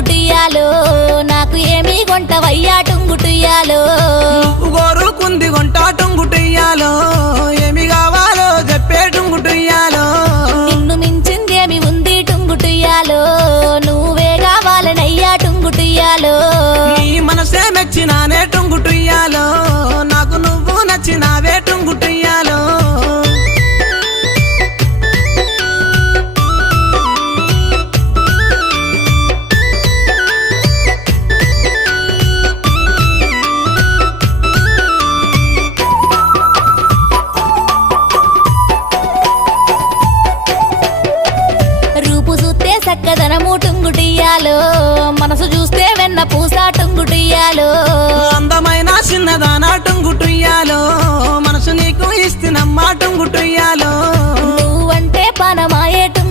టుంగుటియాలో నాకు ఏమి కొంటవయ్యా టుంగుటియాలో గోరుకుంది కొంట టుంగుటియాలో ఏమి కావాలో చెప్పే టుంగుటియాలో నిన్ను మించిందేమి ఉంది టుంగుటియాలో నువ్వే కావాలనయ్యా టుంగుటియాలో నీ మనసే మెచ్చినానే టుంగుటియాలో నాకు నువ్వు నచ్చినావే టుంగుటియాలో రూపు చూస్తే చక్కదనము టుంగుటియాలో మనసు చూస్తే వెన్న పూస టుంగుటియాలో అందమైన చిన్నదానా టుంగుటియాలో మనసు నీకు ఇస్తున్నమ్మా టుంగుటియాలో నువ్వంటే పనమాయే